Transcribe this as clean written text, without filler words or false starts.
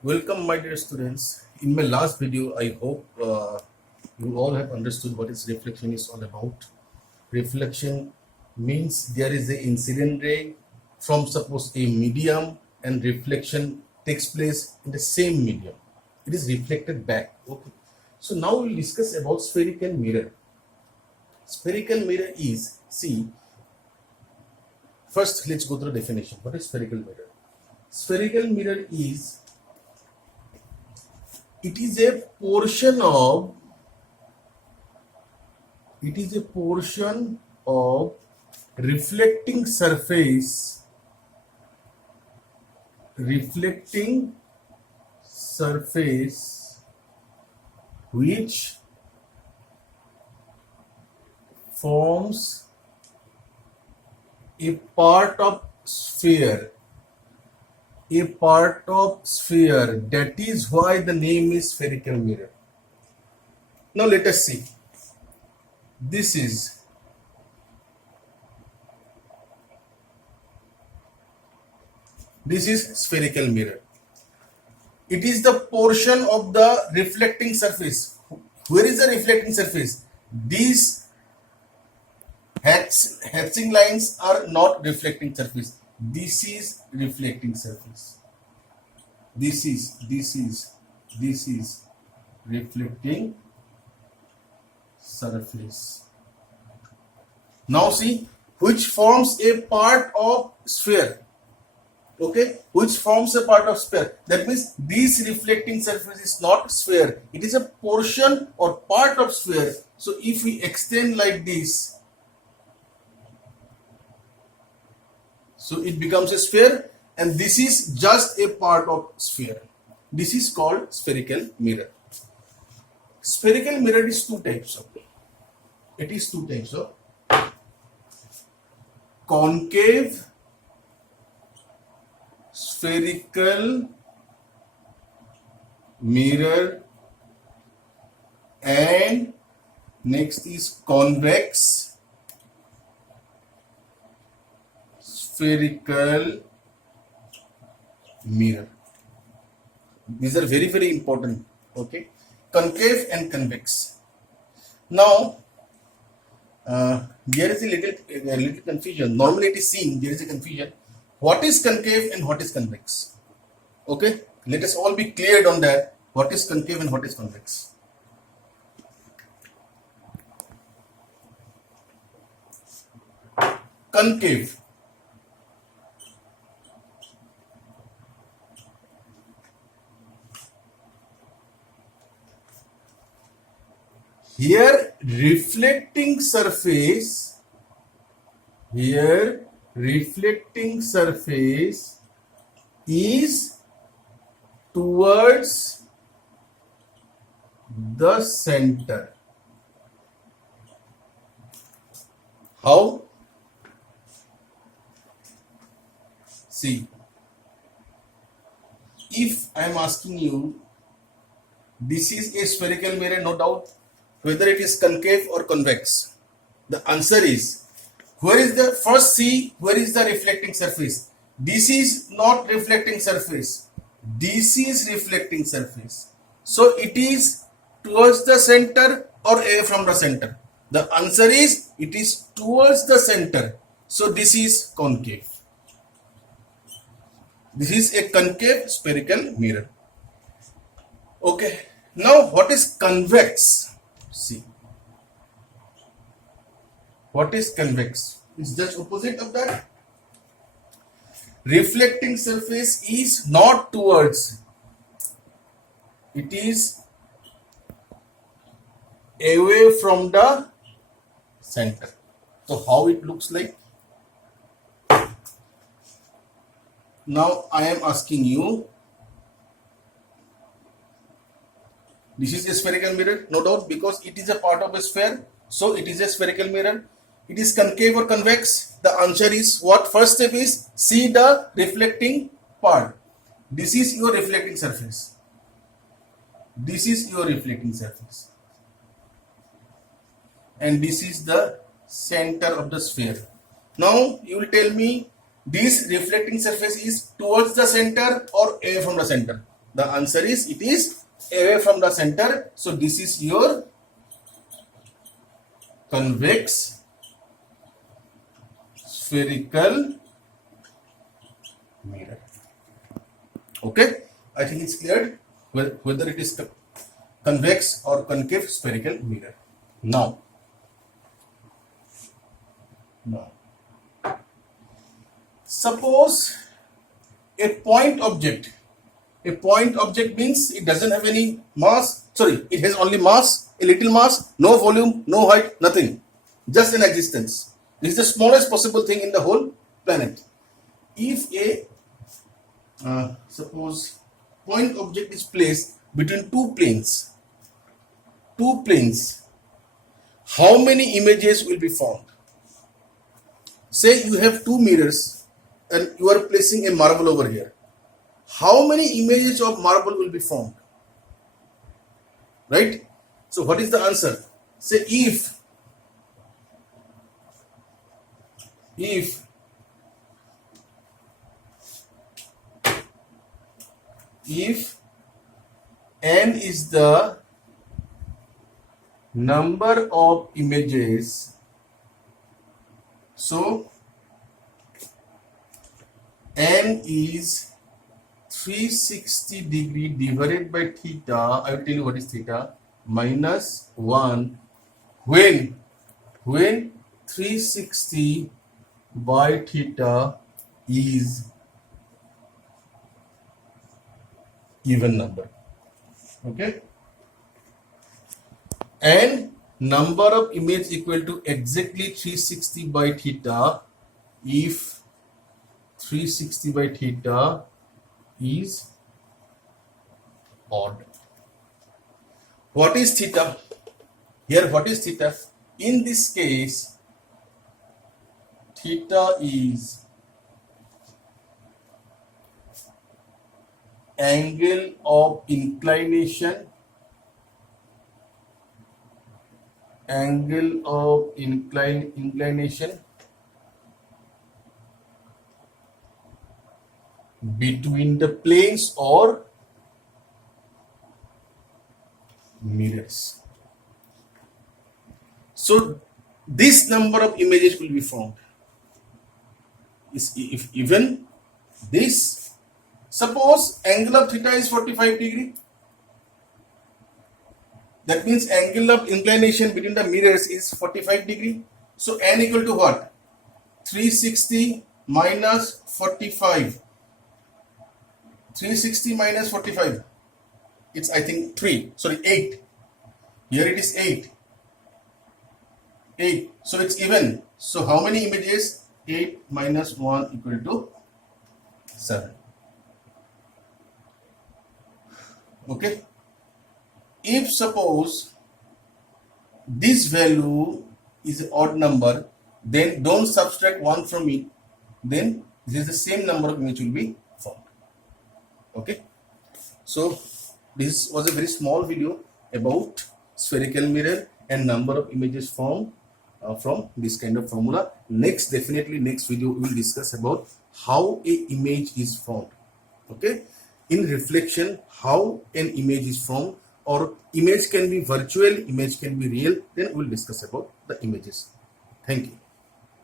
Welcome, my dear students. In my last video, I hope you all have understood what is reflection is all about. Reflection means there is a incident ray from suppose a medium, and reflection takes place in the same medium. It is reflected back. Okay. So now we'll discuss about spherical mirror. Spherical mirror is, see, first let's go through the definition. What is spherical mirror? Spherical mirror is, it is a portion of reflecting surface which forms a part of sphere. That is why the name is spherical mirror. Now let us see. This is spherical mirror. It is the portion of the reflecting surface. Where is the reflecting surface? These hatching lines are not reflecting surface. This is reflecting surface. This is reflecting surface. Now see, which forms a part of sphere. Okay, which forms a part of sphere. That means this reflecting surface is not sphere. It is a portion or part of sphere. So if we extend like this, so it becomes a sphere, and this is just a part of sphere. This is called spherical mirror. Spherical mirror is two types of. It is two types of concave spherical mirror, and next is convex spherical mirror. These are very, very important. Okay, concave and convex. Now there is a little confusion. Normally it is seen there is a confusion. What is concave and what is convex? Okay, let us all be cleared on that. What is concave and what is convex? Concave. Here reflecting surface is towards the center. How? See, if I am asking you, this is a spherical mirror, no doubt, whether it is concave or convex. The answer is, where is the first see, where is the reflecting surface? This is not reflecting surface. This is reflecting surface. So it is towards the center or away from the center? The answer is, it is towards the center. So this is concave. This is a concave spherical mirror. Okay. Now what is convex? See, what is convex? It's just opposite of that. Reflecting surface is not towards, it is away from the center. So how it looks like? Now I am asking you, this is a spherical mirror, no doubt, because it is a part of a sphere. So it is a spherical mirror. It is concave or convex? The answer is what? First step is see the reflecting part. This is your reflecting surface. This is your reflecting surface. And this is the center of the sphere. Now you will tell me, this reflecting surface is towards the center or away from the center? The answer is it is away from the center. So this is your convex spherical mirror. Okay, I think it's clear whether it is convex or concave spherical mirror. Now, suppose a point object. A point object means it doesn't have any mass. Sorry, it has only mass, a little mass, no volume, no height, nothing. Just an existence. This is the smallest possible thing in the whole planet. If a suppose point object is placed between two planes, how many images will be formed? Say you have two mirrors and you are placing a marble over here. How many images of marble will be formed? Right? So what is the answer? Say if n is the number of images, so n is 360 degree divided by theta. I will tell you what is theta, minus 1 when 360 by theta is even number. Okay, and number of image equal to exactly 360 by theta if 360 by theta is odd. What is theta? Here, what is theta? In this case, theta is angle of inclination between the planes or mirrors. So this number of images will be formed. If even this, suppose angle of theta is 45 degree, that means angle of inclination between the mirrors is 45 degree. So n equal to what? 360 minus 45. 360 minus 45. It's I think 8. Here it is 8. So it's even. So how many images? 8 minus 1 equal to 7. Okay. If suppose this value is an odd number, then don't subtract 1 from it. Then this is the same number of images will be formed. Okay. So this was a very small video about spherical mirror and number of images formed from this kind of formula. Next video we will discuss about how a image is formed. Okay. In reflection, how an image is formed, or image can be virtual, image can be real. Then we will discuss about the images. Thank you.